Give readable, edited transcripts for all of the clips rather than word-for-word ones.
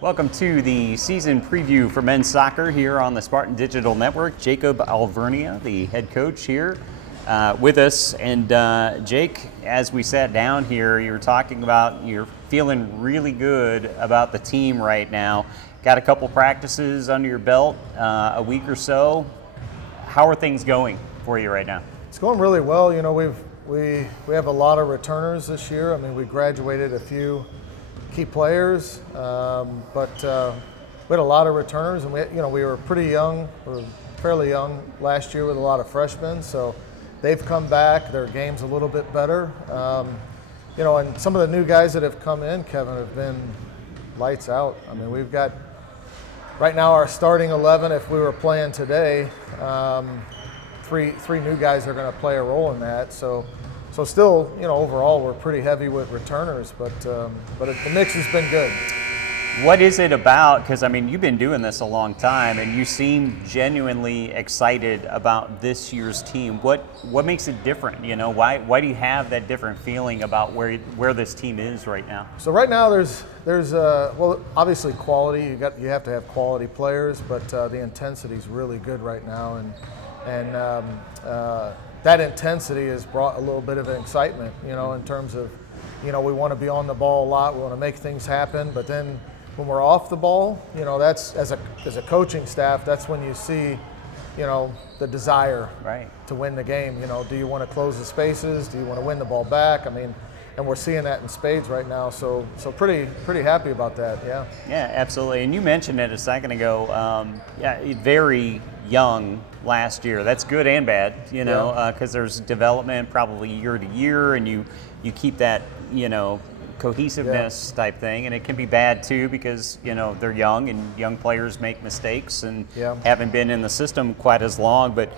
Welcome to the season preview for men's soccer here on the Spartan Digital Network. Jacob Alvernia, the head coach here with us. And Jake, as we sat down here, you were talking about you're feeling really good about the team right now. Got a couple practices under your belt, a week or so. How are things going for you right now? It's going really well. You know, we have a lot of returners this year. I mean, we graduated a few key players, but we had a lot of returners, and we were pretty young. We were fairly young last year with a lot of freshmen, so they've come back. Their game's a little bit better. And some of the new guys that have come in, Kevin, have been lights out. I mean, we've got right now our starting 11. If we were playing today, three new guys are going to play a role in that. So still, overall we're pretty heavy with returners, but the mix has been good. What is it about? Because I mean, you've been doing this a long time, and you seem genuinely excited about this year's team. What makes it different? Why do you have that different feeling about where this team is right now? So right now there's obviously quality. You have to have quality players, but the intensity is really good right now, and that intensity has brought a little bit of excitement, in terms of, we want to be on the ball a lot, we want to make things happen, but then when we're off the ball, that's, as a coaching staff, that's when you see, the desire to win the game. Do you want to close the spaces? Do you want to win the ball back? I mean, and we're seeing that in spades right now, so pretty happy about that, yeah. Yeah, absolutely, and you mentioned it a second ago, very young last year. That's good and bad, because there's development probably year to year, and you keep that, cohesiveness type thing, and it can be bad too because they're young and young players make mistakes and haven't been in the system quite as long. But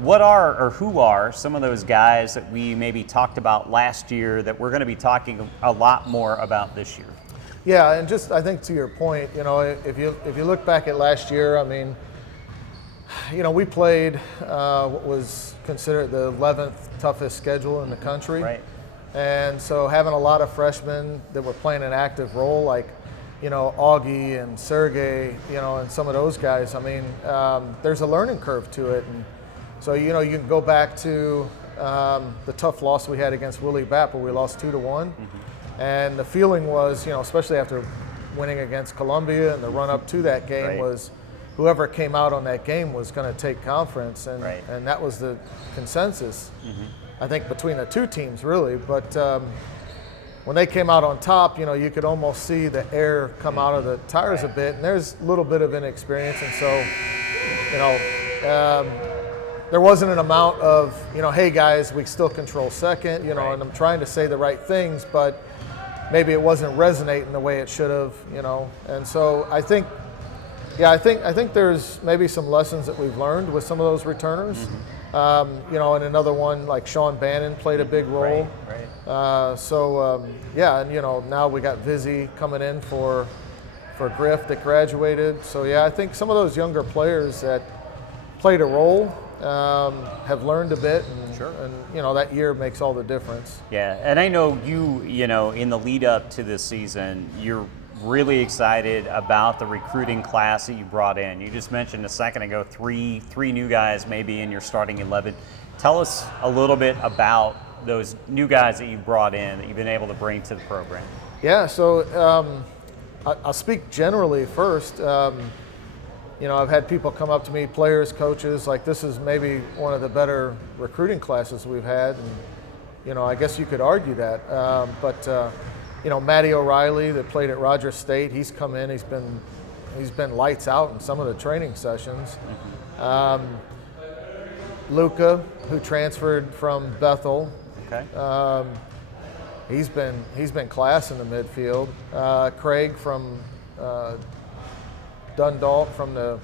who are some of those guys that we maybe talked about last year that we're going to be talking a lot more about this year? Yeah, and just I think to your point, if you look back at last year, I mean, we played what was considered the 11th toughest schedule in the country. Right. And so having a lot of freshmen that were playing an active role, like, Augie and Sergey, and some of those guys, I mean, there's a learning curve to it. And so, you can go back to the tough loss we had against Willie Bapp, where we lost 2-1. Mm-hmm. And the feeling was, especially after winning against Columbia and the run up to that game was whoever came out on that game was going to take conference. And that was the consensus. Mm-hmm. I think between the two teams, really. But when they came out on top, you could almost see the air come out of the tires a bit, and there's a little bit of inexperience, and so, there wasn't an amount of, hey guys, we still control second, and I'm trying to say the right things, but maybe it wasn't resonating the way it should have, and so I think there's maybe some lessons that we've learned with some of those returners. Mm-hmm. And another one like Sean Bannon played a big role. And now we got Vizzy coming in for Griff that graduated. So yeah, I think some of those younger players that played a role have learned a bit, and that year makes all the difference. Yeah, and I know you in the lead up to this season, you're really excited about the recruiting class that you brought in. You just mentioned a second ago three new guys maybe in your starting 11. Tell us a little bit about those new guys that you brought in that you've been able to bring to the program. Yeah, so I'll speak generally first. I've had people come up to me, players, coaches, like this is maybe one of the better recruiting classes we've had, and I guess you could argue that, but Matty O'Reilly that played at Rogers State, he's come in, he's been lights out in some of the training sessions. Luca, who transferred from Bethel, he's been class in the midfield. Craig from Dundalk, from the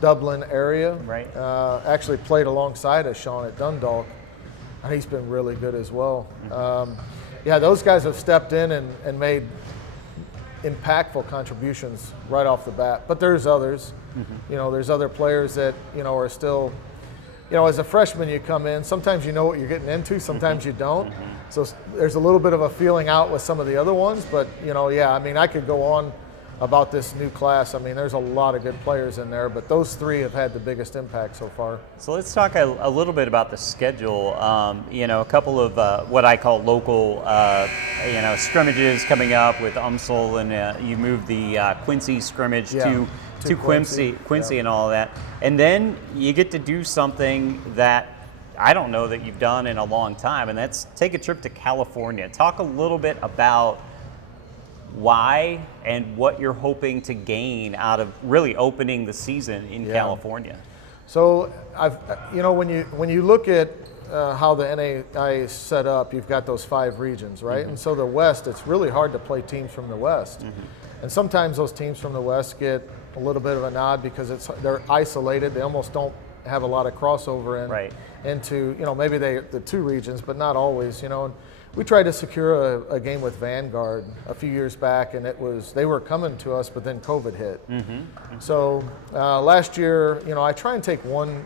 Dublin area, actually played alongside of Sean at Dundalk, and he's been really good as well. Those guys have stepped in and made impactful contributions right off the bat. But there's others. Mm-hmm. There's other players that, are still, as a freshman you come in, sometimes you know what you're getting into, sometimes you don't. Mm-hmm. So there's a little bit of a feeling out with some of the other ones. But, I could go on about this new class. I mean, there's a lot of good players in there, but those three have had the biggest impact so far. So let's talk a little bit about the schedule. A couple of what I call local, scrimmages coming up with UMSL, and you moved the Quincy scrimmage to Quincy and all of that. And then you get to do something that I don't know that you've done in a long time, and that's take a trip to California. Talk a little bit about why and what you're hoping to gain out of really opening the season in California. So when you look at how the NAI is set up, you've got those 5 regions, right? And so the West, it's really hard to play teams from the West. And sometimes those teams from the West get a little bit of a nod because they're isolated. They almost don't have a lot of crossover into maybe the 2 regions, but not always. And we tried to secure a game with Vanguard a few years back, and they were coming to us, but then COVID hit. So last year, I try and take one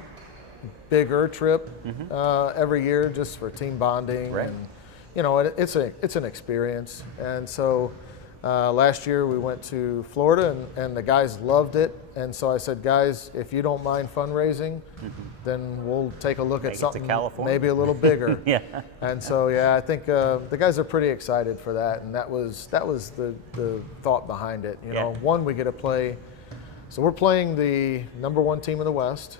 bigger trip every year just for team bonding, and it's an experience. And so last year we went to Florida, and the guys loved it. And so I said, guys, if you don't mind fundraising, then we'll take a look at something maybe a little bigger. And so I think the guys are pretty excited for that, and that was the thought behind it. One, we get to play. So we're playing the number 1 team in the West,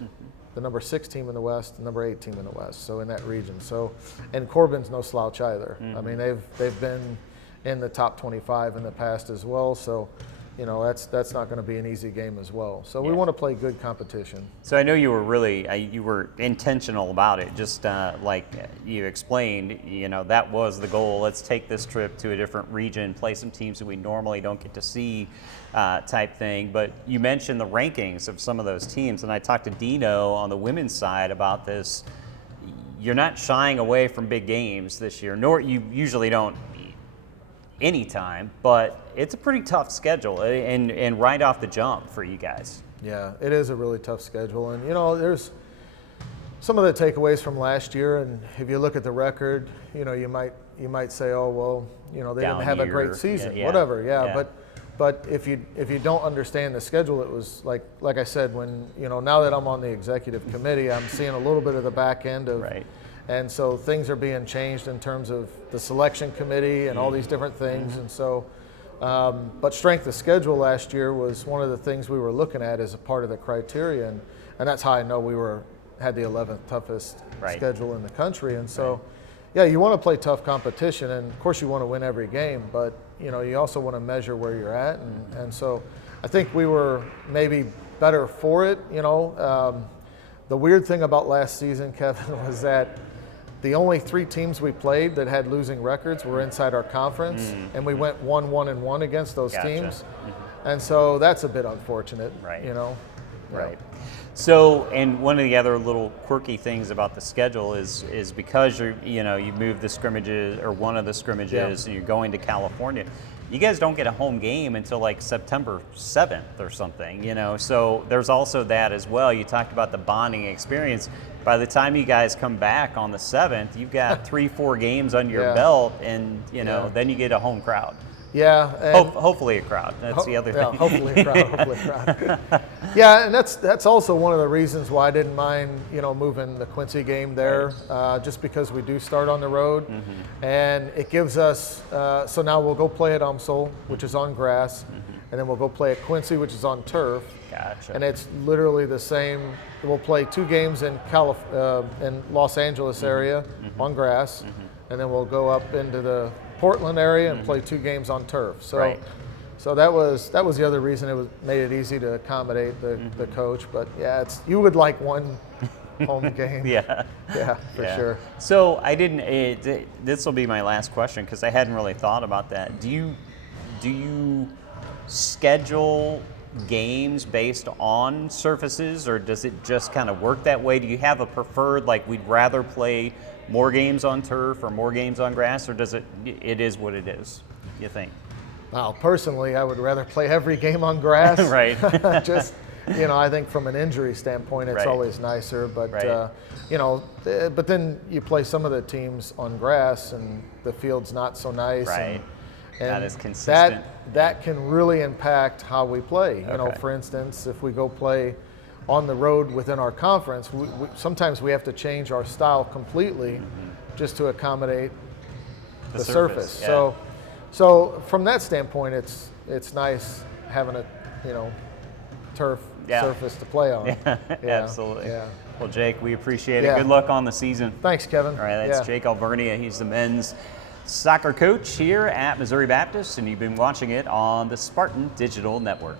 the number 6 team in the West, the number 8 team in the West. So in that region. So, and Corbin's no slouch either. I mean, they've been in the top 25 in the past as well. So, that's not going to be an easy game as well. So we want to play good competition. So I know you were really you were intentional about it. Just like you explained, that was the goal. Let's take this trip to a different region, play some teams that we normally don't get to see, type thing. But you mentioned the rankings of some of those teams, and I talked to Dino on the women's side about this. You're not shying away from big games this year, nor you usually don't anytime, but it's a pretty tough schedule and right off the jump for you guys. Yeah, it is a really tough schedule. And there's some of the takeaways from last year, and if you look at the record, you might say, oh well, they didn't have a great season, whatever. But if you don't understand the schedule, it was like I said, when now that I'm on the executive committee, I'm seeing a little bit of the back end of and so things are being changed in terms of the selection committee and all these different things. And so, but strength of schedule last year was one of the things we were looking at as a part of the criteria. And that's how I know we had the 11th toughest schedule in the country. And so, you want to play tough competition. And of course you want to win every game, but you also want to measure where you're at. And so I think we were maybe better for it. The weird thing about last season, Kevin, was that the only 3 teams we played that had losing records were inside our conference, and we went 1-1-1 against those teams. And so that's a bit unfortunate, Right. So, and one of the other little quirky things about the schedule is because you moved the scrimmages, or one of the scrimmages, and you're going to California. You guys don't get a home game until like September 7th or something, so there's also that as well. You talked about the bonding experience. By the time you guys come back on the 7th, you've got 3-4 games under your belt, and then you get a home crowd. Hopefully a crowd. That's the other thing. Hopefully a crowd. Yeah, and that's also one of the reasons why I didn't mind moving the Quincy game there, just because we do start on the road, and it gives us. So now we'll go play at UMSL, which is on grass, and then we'll go play at Quincy, which is on turf. Gotcha. And it's literally the same. We'll play 2 games in Los Angeles area on grass, and then we'll go up into the Portland area and play 2 games on turf. So, so that was the other reason it made it easy to accommodate the coach. But you would like one home game. For sure. So I didn't. This will be my last question because I hadn't really thought about that. Do you schedule games based on surfaces, or does it just kind of work that way? Do you have a preferred, like, we'd rather play more games on turf or more games on grass, or does it is what it is, you think? Well, personally, I would rather play every game on grass. Just, I think from an injury standpoint, it's always nicer, but but then you play some of the teams on grass and the field's not so nice. And that is consistent. That can really impact how we play. You know, for instance, if we go play on the road within our conference, sometimes we have to change our style completely just to accommodate the surface. Yeah. So from that standpoint, it's nice having a turf surface to play on. Yeah, absolutely. Yeah. Well, Jake, we appreciate it. Good luck on the season. Thanks, Kevin. All right, that's Jake Alvernia. He's the men's soccer coach here at Missouri Baptist, and you've been watching it on the Spartan Digital Network.